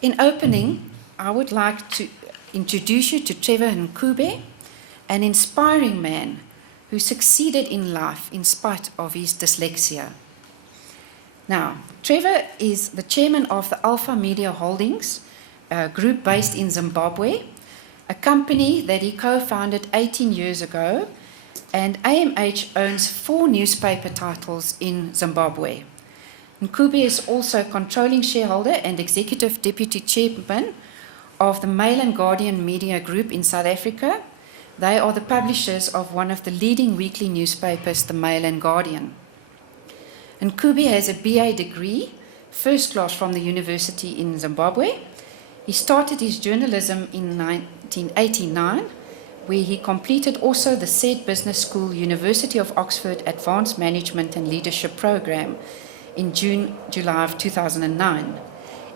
In opening, I would like to introduce you to Trevor Ncube, an inspiring man who succeeded in life in spite of his dyslexia. Now, Trevor is the chairman of the Alpha Media Holdings, a group based in Zimbabwe, a company that he co-founded 18 years ago, and AMH owns 4 newspaper titles in Zimbabwe. Ncube is also controlling shareholder and executive deputy chairman of the Mail and Guardian Media Group in South Africa. They are the publishers of one of the leading weekly newspapers, the Mail and Guardian. Ncube has a BA degree, first class from the university in Zimbabwe. He started his journalism in 1989, where he completed also the said Business School, University of Oxford Advanced Management and Leadership Program in July of 2009.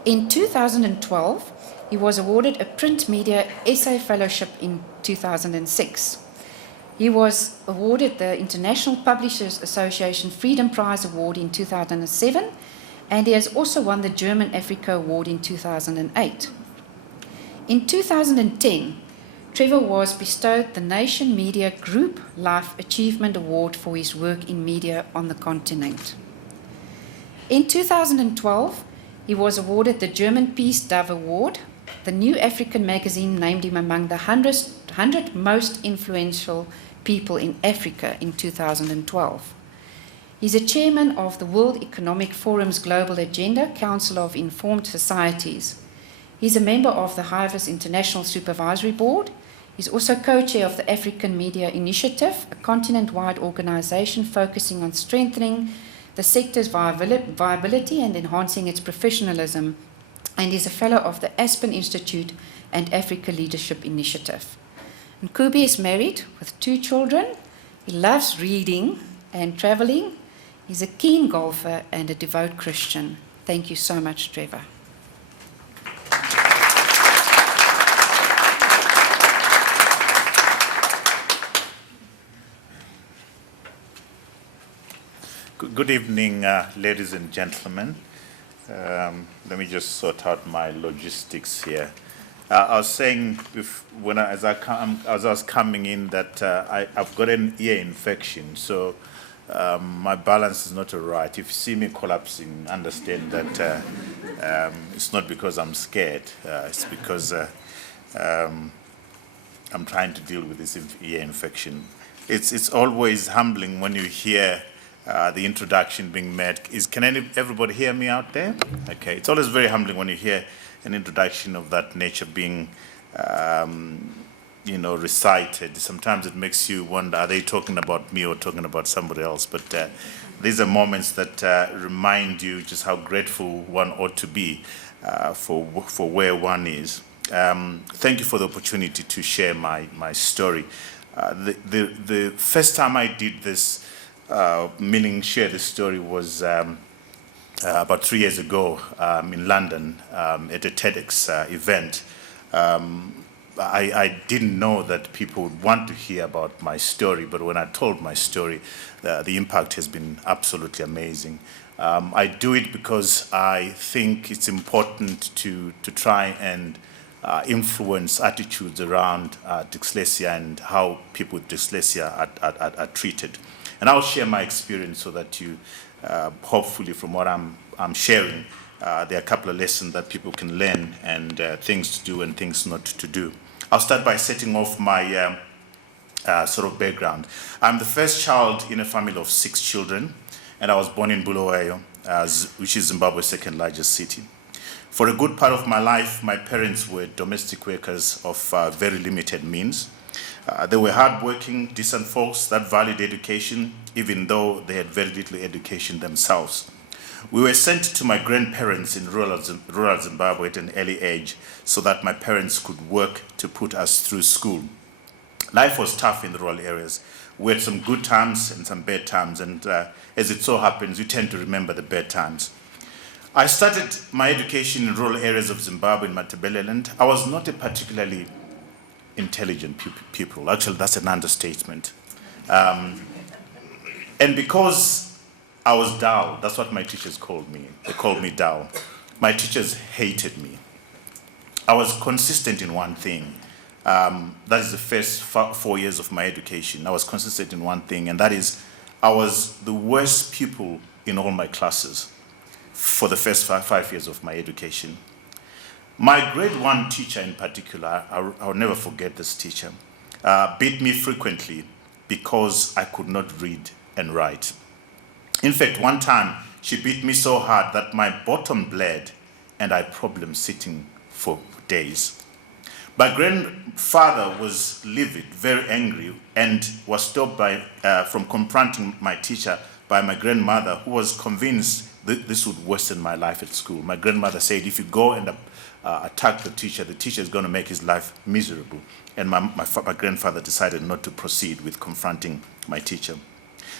In 2012, he was awarded a Print Media Essay Fellowship in 2006. He was awarded the International Publishers Association Freedom Prize Award in 2007, and he has also won the German Africa Award in 2008. In 2010, Trevor was bestowed the Nation Media Group Life Achievement Award for his work in media on the continent. In 2012, he was awarded the German Peace Dove Award. The New African magazine named him among the 100 most influential people in Africa in 2012. He's a chairman of the World Economic Forum's Global Agenda Council of Informed Societies. He's a member of the Hivers International Supervisory Board. He's also co-chair of the African Media Initiative, a continent-wide organization focusing on strengthening the sector's viability and enhancing its professionalism, and is a fellow of the Aspen Institute and Africa Leadership Initiative. Ncube is married with 2 children. He loves reading and traveling. He's a keen golfer and a devout Christian. Thank you so much, Trevor. Good evening, ladies and gentlemen. Let me just sort out my logistics here. I was saying as I was coming in that I've got an ear infection, so my balance is not all right. If you see me collapsing, understand that it's not because I'm scared. It's because I'm trying to deal with this ear infection. It's always humbling when you hear the introduction being made. Can everybody hear me out there? Okay, it's always very humbling when you hear an introduction of that nature being, recited. Sometimes it makes you wonder, are they talking about me or talking about somebody else? But these are moments that remind you just how grateful one ought to be for where one is. Thank you for the opportunity to share my story. The first time I did this, meaning share the story, was about 3 years ago in London at a TEDx event. I didn't know that people would want to hear about my story, but when I told my story, the impact has been absolutely amazing. I do it because I think it's important to try and influence attitudes around dyslexia and how people with dyslexia are treated. And I'll share my experience so that you, hopefully from what I'm sharing, there are a couple of lessons that people can learn and things to do and things not to do. I'll start by setting off my sort of background. I'm the first child in a family of 6 children, and I was born in Bulawayo, which is Zimbabwe's second largest city. For a good part of my life, my parents were domestic workers of very limited means. They were hardworking, decent folks that valued education, even though they had very little education themselves. We were sent to my grandparents in rural Zimbabwe at an early age so that my parents could work to put us through school. Life was tough in the rural areas. We had some good times and some bad times, and as it so happens, we tend to remember the bad times. I started my education in rural areas of Zimbabwe in Matabeleland. I was not a particularly intelligent pupil. Actually, that's an understatement. And because I was dull, that's what my teachers called me. They called me dull. My teachers hated me. I was consistent in one thing. That is the first 4 years of my education. I was consistent in one thing, and that is I was the worst pupil in all my classes for the first 5 years of my education. My grade 1 teacher in particular, I'll never forget this teacher, beat me frequently because I could not read and write. In fact, one time she beat me so hard that my bottom bled and I had problems sitting for days. My grandfather was livid, very angry, and was stopped from confronting my teacher by my grandmother, who was convinced that this would worsen my life at school. My grandmother said, if you go and attack the teacher is going to make his life miserable. And my grandfather decided not to proceed with confronting my teacher.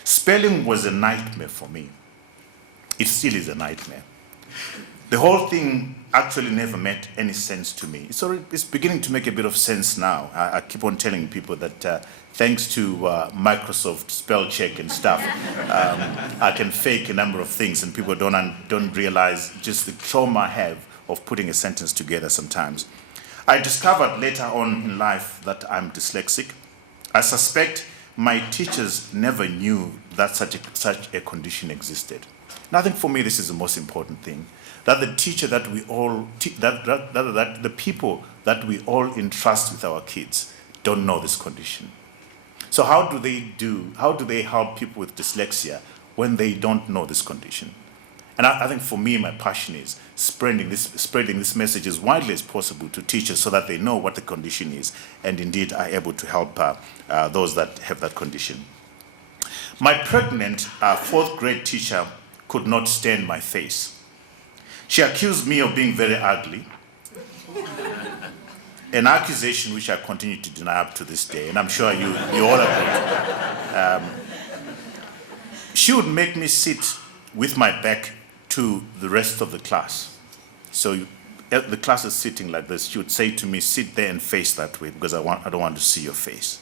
Spelling was a nightmare for me. It still is a nightmare. The whole thing actually never made any sense to me. It's beginning to make a bit of sense now. I keep on telling people that thanks to Microsoft spell check and stuff, I can fake a number of things, and people don't realize just the trauma I have of putting a sentence together sometimes. I discovered later on in life that I'm dyslexic. I suspect my teachers never knew that such a condition existed. And I think for me this is the most important thing. That the teacher that we all, that the people that we all entrust with our kids don't know this condition. So how do they help people with dyslexia when they don't know this condition? And I think for me, my passion is spreading this message as widely as possible to teachers so that they know what the condition is and indeed are able to help those that have that condition. My pregnant 4th grade teacher could not stand my face. She accused me of being very ugly, an accusation which I continue to deny up to this day, and I'm sure you all agree. She would make me sit with my back to the rest of the class. So the class is sitting like this. She would say to me, sit there and face that way because I don't want to see your face.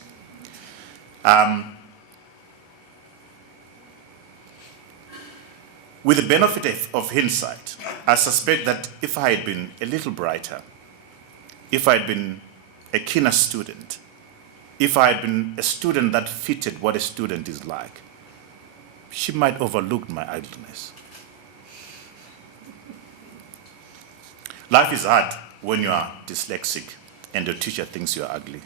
With the benefit of hindsight, I suspect that if I had been a little brighter, if I had been a keener student, if I had been a student that fitted what a student is like, she might overlook my ugliness. Life is hard when you are dyslexic and your teacher thinks you are ugly.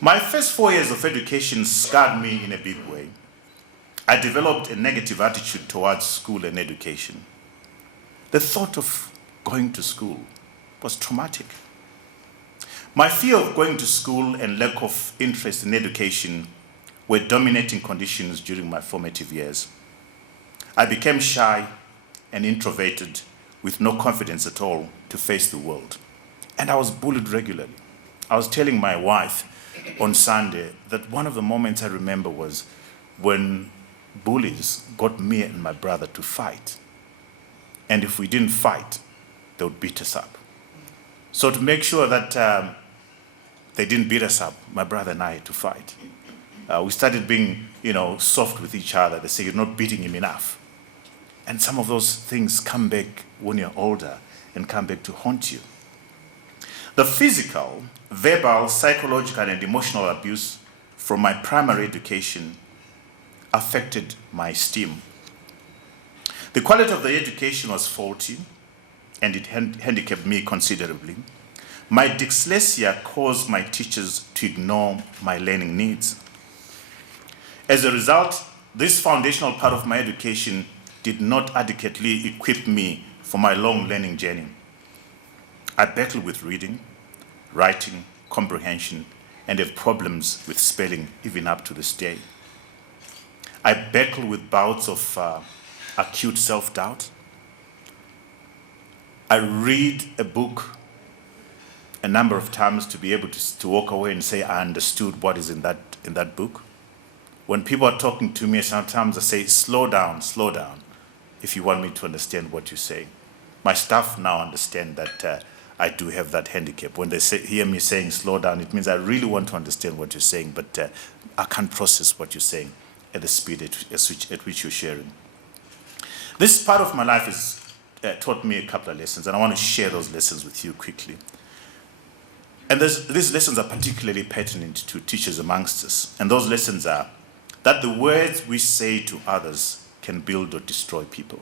My first 4 years of education scarred me in a big way. I developed a negative attitude towards school and education. The thought of going to school was traumatic. My fear of going to school and lack of interest in education were dominating conditions during my formative years. I became shy and introverted with no confidence at all to face the world. And I was bullied regularly. I was telling my wife on Sunday that one of the moments I remember was when bullies got me and my brother to fight. And if we didn't fight, they would beat us up. So to make sure that they didn't beat us up, my brother and I had to fight. We started being, soft with each other. They say, you're not beating him enough. And some of those things come back when you're older and come back to haunt you. The physical, verbal, psychological, and emotional abuse from my primary education affected my esteem. The quality of the education was faulty, and it handicapped me considerably. My dyslexia caused my teachers to ignore my learning needs. As a result, this foundational part of my education did not adequately equip me for my long learning journey. I battle with reading, writing, comprehension, and have problems with spelling even up to this day. I battle with bouts of acute self-doubt. I read a book a number of times to be able to walk away and say I understood what is in that book. When people are talking to me, sometimes I say, slow down, if you want me to understand what you say. My staff now understand that I do have that handicap. When they hear me saying slow down, it means I really want to understand what you're saying, but I can't process what you're saying at the speed at which you're sharing. This part of my life is taught me a couple of lessons, and I want to share those lessons with you quickly. And these lessons are particularly pertinent to teachers amongst us. And those lessons are that the words we say to others can build or destroy people.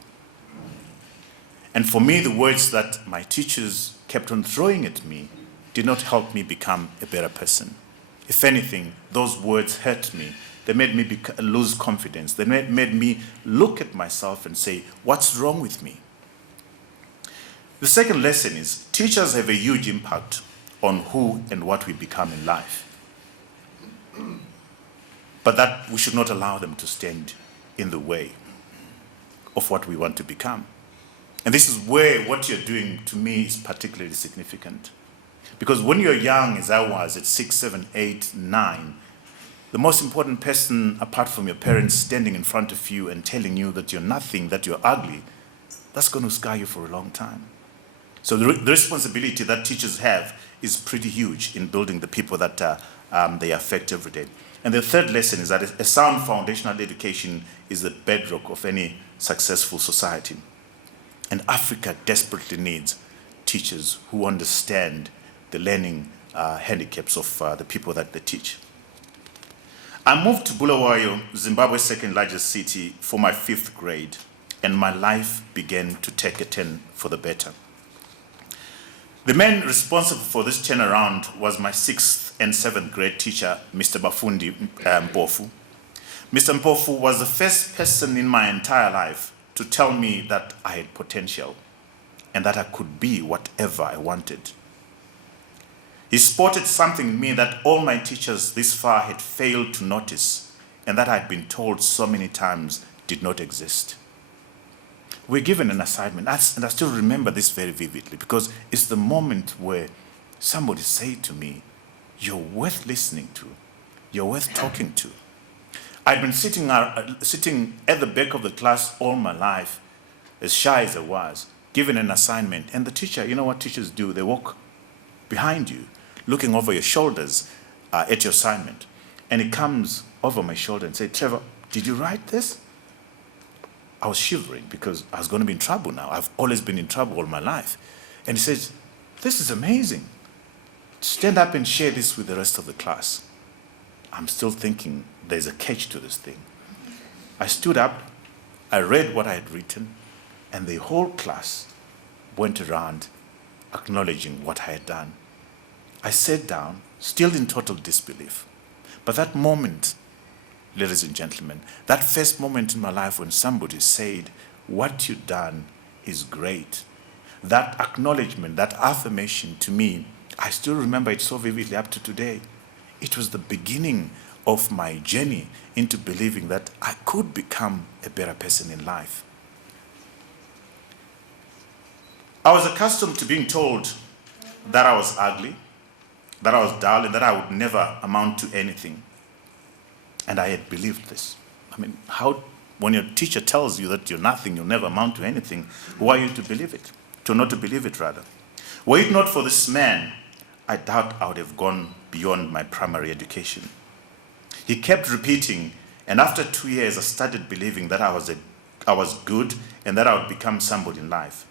And for me, the words that my teachers kept on throwing at me did not help me become a better person. If anything, those words hurt me. They made me lose confidence. They made me look at myself and say, what's wrong with me? The second lesson is teachers have a huge impact on who and what we become in life. But that we should not allow them to stand in the way of what we want to become. And this is where what you're doing to me is particularly significant. Because when you're young, as I was at 6, 7, 8, 9, the most important person apart from your parents standing in front of you and telling you that you're nothing, that you're ugly, that's going to scar you for a long time. So the responsibility that teachers have is pretty huge in building the people that they affect every day. And the third lesson is that a sound foundational education is the bedrock of any successful society. And Africa desperately needs teachers who understand the learning handicaps of the people that they teach. I moved to Bulawayo, Zimbabwe's second largest city, for my 5th grade, and my life began to take a turn for the better. The man responsible for this turnaround was my 6th and 7th grade teacher, Mr. Bafundi Mpofu. Mr. Mpofu was the first person in my entire life to tell me that I had potential and that I could be whatever I wanted. He spotted something in me that all my teachers this far had failed to notice and that I had been told so many times did not exist. We're given an assignment, and I still remember this very vividly because it's the moment where somebody said to me, you're worth listening to, you're worth talking to. I'd been sitting at the back of the class all my life, as shy as I was, given an assignment, and the teacher, you know what teachers do, they walk behind you, looking over your shoulders at your assignment, and he comes over my shoulder and said, Trevor, did you write this? I was shivering because I was going to be in trouble now. I've always been in trouble all my life. And he says, this is amazing. Stand up and share this with the rest of the class. I'm still thinking there's a catch to this thing. I stood up, I read what I had written, and the whole class went around acknowledging what I had done. I sat down, still in total disbelief. But that moment, ladies and gentlemen, that first moment in my life when somebody said, what you've done is great. That acknowledgement, that affirmation to me, I still remember it so vividly up to today. It was the beginning of my journey into believing that I could become a better person in life. I was accustomed to being told that I was ugly, that I was dull, and that I would never amount to anything. And I had believed this. I mean, when your teacher tells you that you're nothing, you'll never amount to anything, who are you to believe it? To not to believe it, rather. Were it not for this man, I doubt I would have gone beyond my primary education. He kept repeating, and after 2 years, I started believing that I was good and that I would become somebody in life.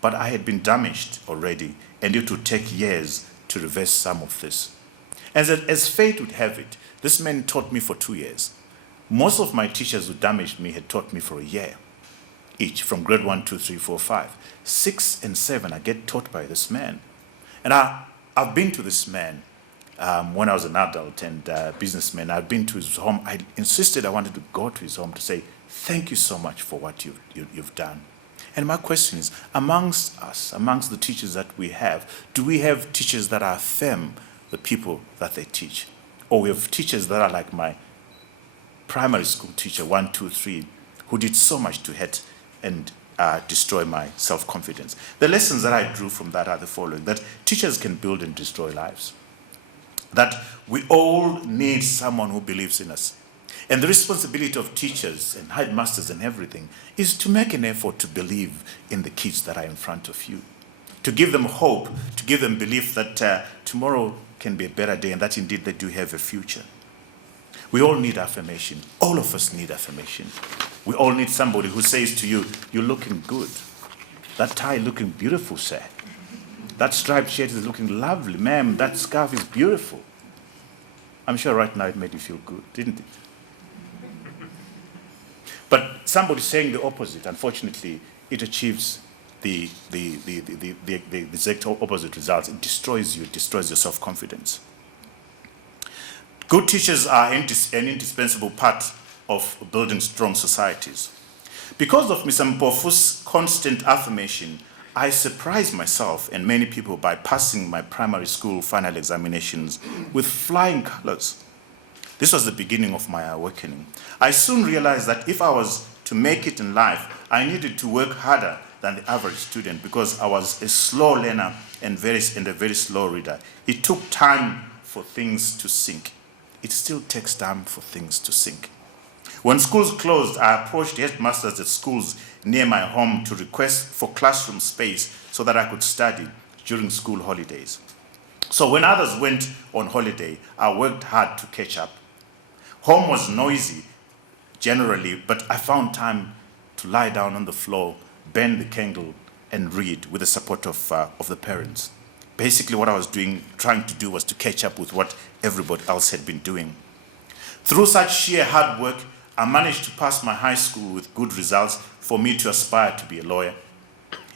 But I had been damaged already, and it would take years to reverse some of this. As fate would have it, this man taught me for 2 years. Most of my teachers who damaged me had taught me for a year each, from grade 1, 2, 3, 4, 5. 6 and 7, I get taught by this man. And I've been to this man when I was an adult and businessman. I've been to his home. I insisted I wanted to go to his home to say, thank you so much for what you've done. And my question is, amongst us, amongst the teachers that we have, do we have teachers that are firm, the people that they teach? Or we have teachers that are like my primary school teacher, 1, 2, 3, who did so much to hurt and destroy my self-confidence. The lessons that I drew from that are the following: that teachers can build and destroy lives. That we all need someone who believes in us. And the responsibility of teachers and headmasters and everything is to make an effort to believe in the kids that are in front of you. To give them hope, to give them belief that tomorrow can be a better day and that indeed they do have a future. We all need affirmation. All of us need affirmation. We all need somebody who says to you, you're looking good. That tie looking beautiful, sir. That striped shirt is looking lovely. Ma'am, that scarf is beautiful. I'm sure right now it made you feel good, didn't it? But somebody saying the opposite, unfortunately, it achieves the exact opposite results. It destroys you, it destroys your self-confidence. Good teachers are an indispensable part of building strong societies. Because of Mr. Mpofu's constant affirmation, I surprised myself and many people by passing my primary school final examinations with flying colors. This was the beginning of my awakening. I soon realized that if I was to make it in life, I needed to work harder than the average student because I was a slow learner and a very slow reader. It took time for things to sink. It still takes time for things to sink. When schools closed, I approached headmasters at schools near my home to request for classroom space so that I could study during school holidays. So when others went on holiday, I worked hard to catch up. Home was noisy generally, but I found time to lie down on the floor, bend the candle, and read with the support of the parents. Basically what I was trying to do was to catch up with what everybody else had been doing. Through such sheer hard work, I managed to pass my high school with good results for me to aspire to be a lawyer.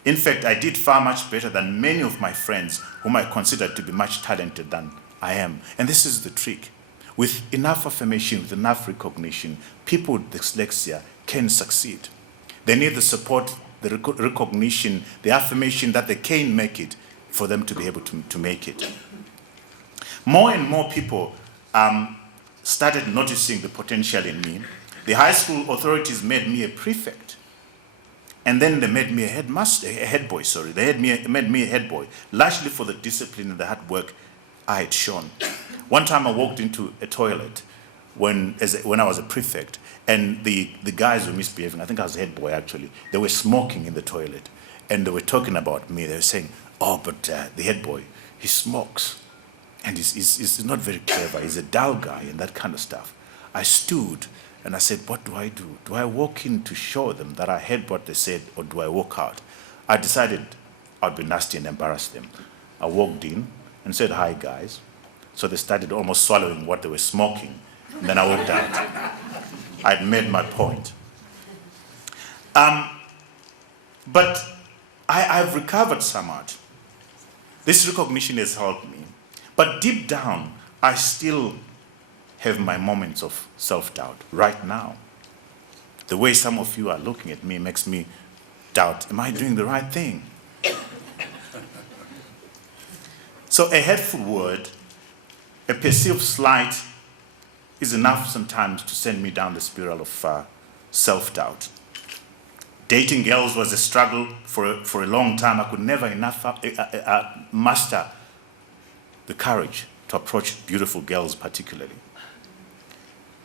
In fact, I did far much better than many of my friends whom I considered to be much talented than I am. And this is the trick. With enough affirmation, with enough recognition, people with dyslexia can succeed. They need the support, the recognition, the affirmation that they can make it for them to be able to make it. More and more people started noticing the potential in me. The high school authorities made me a prefect. And then they made me a head boy. They made me a head boy, largely for the discipline and the hard work I had shown. One time I walked into a toilet when I was a prefect, and the guys were misbehaving. I think I was a head boy actually. They were smoking in the toilet, and they were talking about me. They were saying, "Oh, but the head boy, he smokes, and he's not very clever. He's a dull guy," and that kind of stuff. I stood and I said, "What do I do? Do I walk in to show them that I heard what they said, or do I walk out?" I decided I'd be nasty and embarrass them. I walked in and said, "Hi, guys." So they started almost swallowing what they were smoking. And then I walked out. I'd made my point. But I've recovered somewhat. This recognition has helped me. But deep down, I still have my moments of self-doubt right now. The way some of you are looking at me makes me doubt, am I doing the right thing? So a hurtful word, a perceived slight, is enough sometimes to send me down the spiral of self-doubt. Dating girls was a struggle for a long time. I could never master the courage to approach beautiful girls particularly.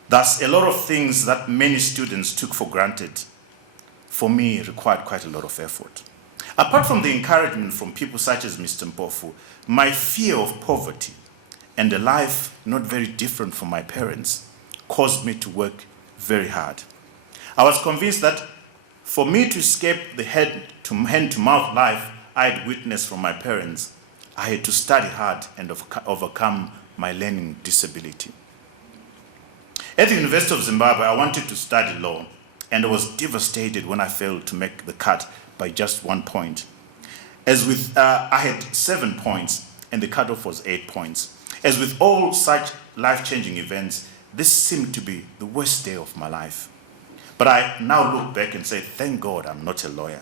Thus, a lot of things that many students took for granted, for me, required quite a lot of effort. Apart from the encouragement from people such as Mr. Mpofu, my fear of poverty and a life not very different from my parents caused me to work very hard. I was convinced that for me to escape the hand-to-mouth life I had witnessed from my parents, I had to study hard and overcome my learning disability. At the University of Zimbabwe, I wanted to study law, and I was devastated when I failed to make the cut by just 1 point. I had 7 points, and the cutoff was 8 points. As with all such life-changing events, this seemed to be the worst day of my life. But I now look back and say, thank God I'm not a lawyer.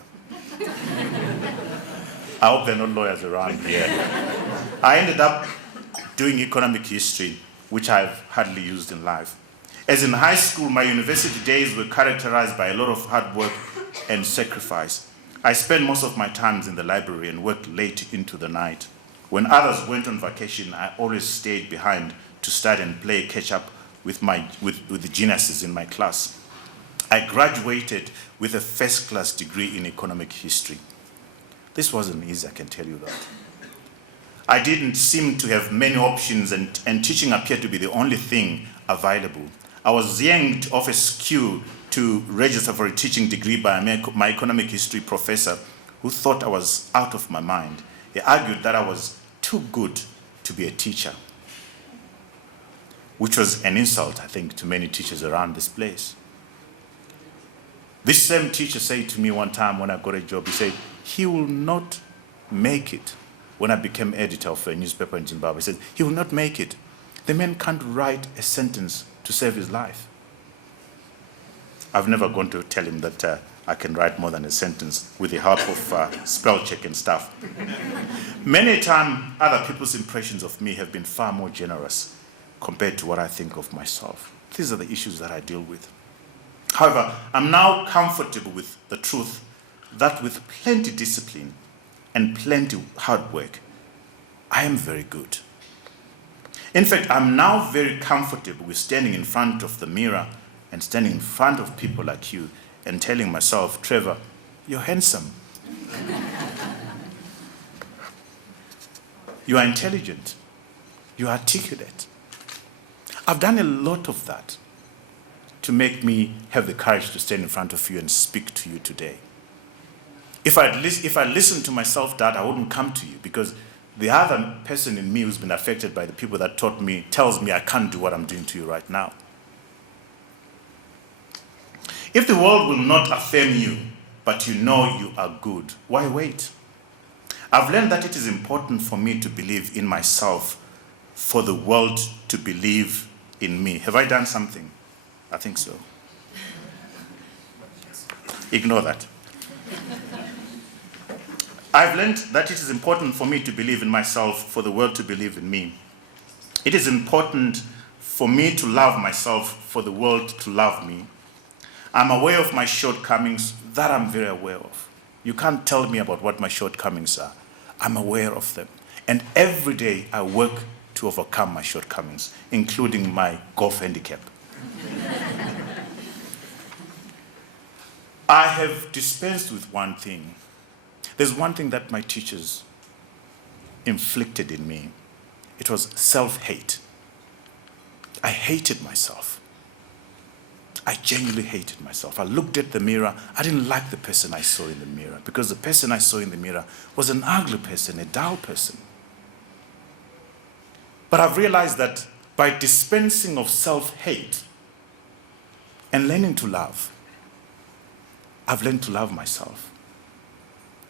I hope there are no lawyers around here. I ended up doing economic history, which I've hardly used in life. As in high school, my university days were characterized by a lot of hard work and sacrifice. I spent most of my times in the library and worked late into the night. When others went on vacation, I always stayed behind to study and play catch-up with the geniuses in my class. I graduated with a first-class degree in economic history. This wasn't easy, I can tell you that. I didn't seem to have many options, and teaching appeared to be the only thing available. I was yanked off a queue to register for a teaching degree by my economic history professor, who thought I was out of my mind. He argued that I was too good to be a teacher, which was an insult, I think, to many teachers around this place. This same teacher said to me one time when I got a job, he said, he will not make it. When I became editor of a newspaper in Zimbabwe, he said, he will not make it. The man can't write a sentence to save his life. I've never gone to tell him that I can write more than a sentence with the help of spell check and stuff. Many times, other people's impressions of me have been far more generous compared to what I think of myself. These are the issues that I deal with. However, I'm now comfortable with the truth that with plenty discipline and plenty hard work, I am very good. In fact, I'm now very comfortable with standing in front of the mirror and standing in front of people like you and telling myself, Trevor, you're handsome. You are intelligent. You are articulate. I've done a lot of that to make me have the courage to stand in front of you and speak to you today. If I listened to my self-doubt, I wouldn't come to you, because the other person in me who's been affected by the people that taught me tells me I can't do what I'm doing to you right now. If the world will not affirm you, but you know you are good, why wait? I've learned that it is important for me to believe in myself for the world to believe in me. Have I done something? I think so. Ignore that. I've learned that it is important for me to believe in myself for the world to believe in me. It is important for me to love myself for the world to love me. I'm aware of my shortcomings, that I'm very aware of. You can't tell me about what my shortcomings are. I'm aware of them. And every day I work to overcome my shortcomings, including my golf handicap. I have dispensed with one thing. There's one thing that my teachers inflicted in me. It was self-hate. I hated myself. I genuinely hated myself. I looked at the mirror. I didn't like the person I saw in the mirror, because the person I saw in the mirror was an ugly person, a dull person. But I've realized that by dispensing of self-hate and learning to love, I've learned to love myself.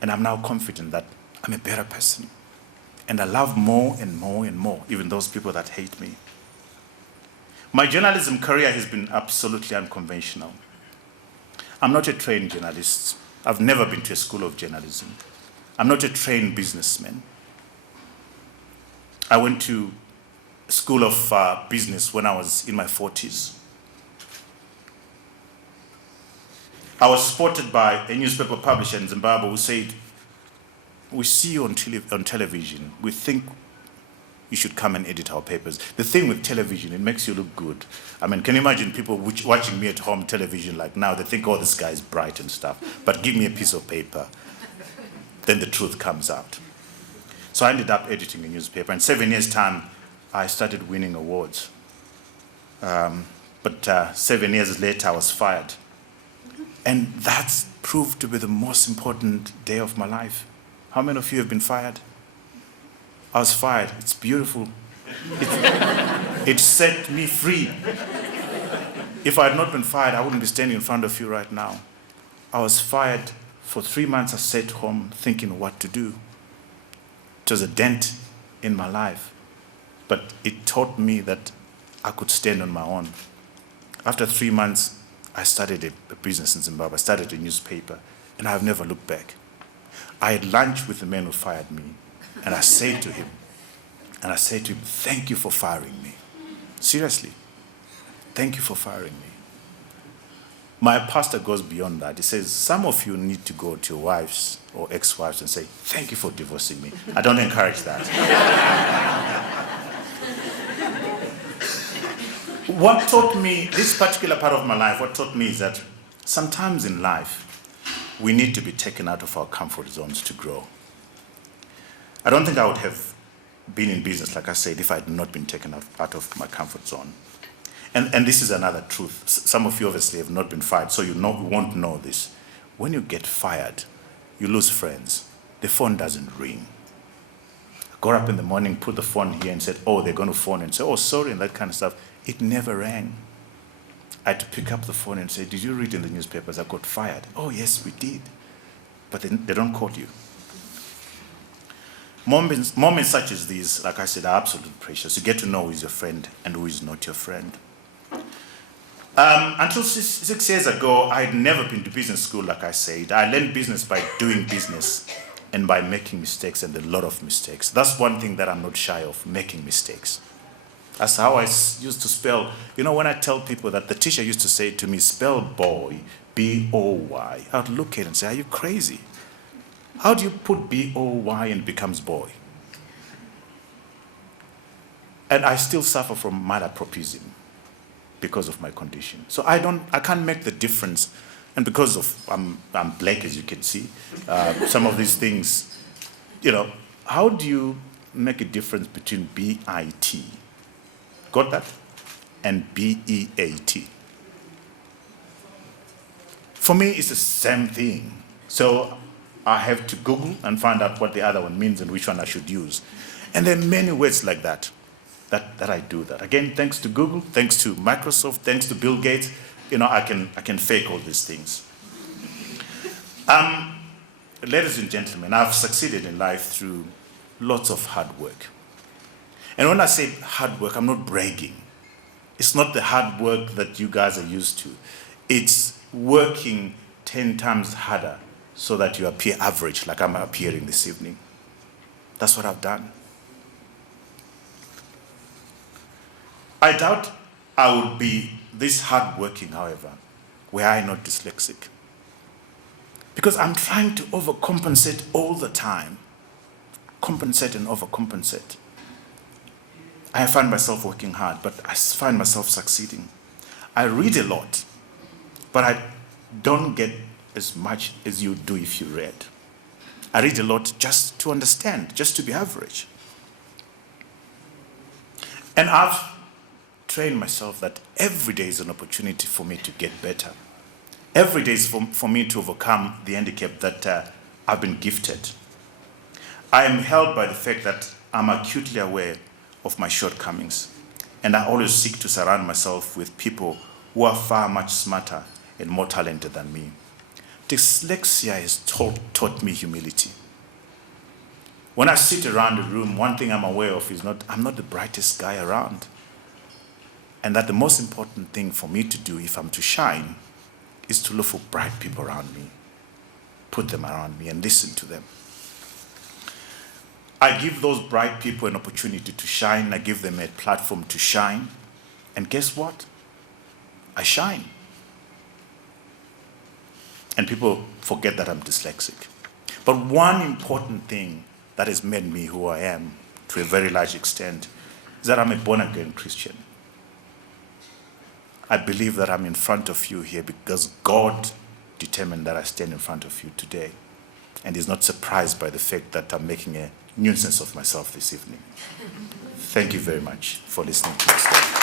And I'm now confident that I'm a better person. And I love more and more and more, even those people that hate me. My journalism career has been absolutely unconventional. I'm not a trained journalist. I've never been to a school of journalism. I'm not a trained businessman. I went to a school of business when I was in my 40s. I was spotted by a newspaper publisher in Zimbabwe who said, we see you on television. We think you should come and edit our papers. The thing with television, it makes you look good. I mean, can you imagine people watching me at home television like now? They think, oh, this guy's bright and stuff. But give me a piece of paper. Then the truth comes out. So I ended up editing a newspaper. In 7 years' time, I started winning awards. But 7 years later, I was fired. And that's proved to be the most important day of my life. How many of you have been fired? I was fired. It's beautiful. It set me free. If I had not been fired, I wouldn't be standing in front of you right now. I was fired. For 3 months, I sat home thinking what to do. It was a dent in my life. But it taught me that I could stand on my own. After 3 months, I started a business in Zimbabwe. I started a newspaper, and I've never looked back. I had lunch with the man who fired me, and I said to him, thank you for firing me. Seriously, thank you for firing me. My pastor goes beyond that. He says, some of you need to go to your wives or ex-wives and say, thank you for divorcing me. I don't encourage that. What taught me, this particular part of my life, what taught me is that sometimes in life, we need to be taken out of our comfort zones to grow. I don't think I would have been in business, like I said, if I had not been taken out of my comfort zone. And this is another truth. Some of you obviously have not been fired, so you won't know this. When you get fired, you lose friends. The phone doesn't ring. I got up in the morning, put the phone here and said, oh, they're going to phone and say, oh, sorry, and that kind of stuff. It never rang. I had to pick up the phone and say, did you read in the newspapers I got fired? Oh, yes, we did. But they don't call you. Moments such as these, like I said, are absolutely precious. You get to know who is your friend and who is not your friend. Until 6 years ago, I had never been to business school, like I said. I learned business by doing business and by making mistakes, and a lot of mistakes. That's one thing that I'm not shy of, making mistakes. That's how I used to spell. You know, when I tell people that the teacher used to say to me, spell boy, B-O-Y, I would look at it and say, are you crazy? How do you put B-O-Y and it becomes boy? And I still suffer from malapropism because of my condition. So I can't make the difference. And because of, I'm black, as you can see, some of these things, you know, how do you make a difference between B-I-T, got that, and B-E-A-T? For me, it's the same thing. So I have to Google and find out what the other one means and which one I should use. And there are many words like that I do that. Again, thanks to Google, thanks to Microsoft, thanks to Bill Gates, you know, I can fake all these things. Ladies and gentlemen, I've succeeded in life through lots of hard work. And when I say hard work, I'm not bragging. It's not the hard work that you guys are used to. It's working 10 times harder so that you appear average, like I'm appearing this evening. That's what I've done. I doubt I would be this hardworking, however, were I not dyslexic. Because I'm trying to overcompensate all the time. Compensate and overcompensate. I find myself working hard, but I find myself succeeding. I read a lot, but I don't get as much as you do if you read. I read a lot just to understand, just to be average. And I've trained myself that every day is an opportunity for me to get better. Every day is for me to overcome the handicap that I've been gifted. I am held by the fact that I'm acutely aware of my shortcomings, and I always seek to surround myself with people who are far much smarter and more talented than me. Dyslexia has taught me humility. When I sit around a room, one thing I'm aware of is I'm not the brightest guy around. And that the most important thing for me to do if I'm to shine is to look for bright people around me, put them around me and listen to them. I give those bright people an opportunity to shine. I give them a platform to shine. And guess what? I shine. And people forget that I'm dyslexic. But one important thing that has made me who I am to a very large extent is that I'm a born-again Christian. I believe that I'm in front of you here because God determined that I stand in front of you today. And is not surprised by the fact that I'm making a nuisance of myself this evening. Thank you very much for listening to this story.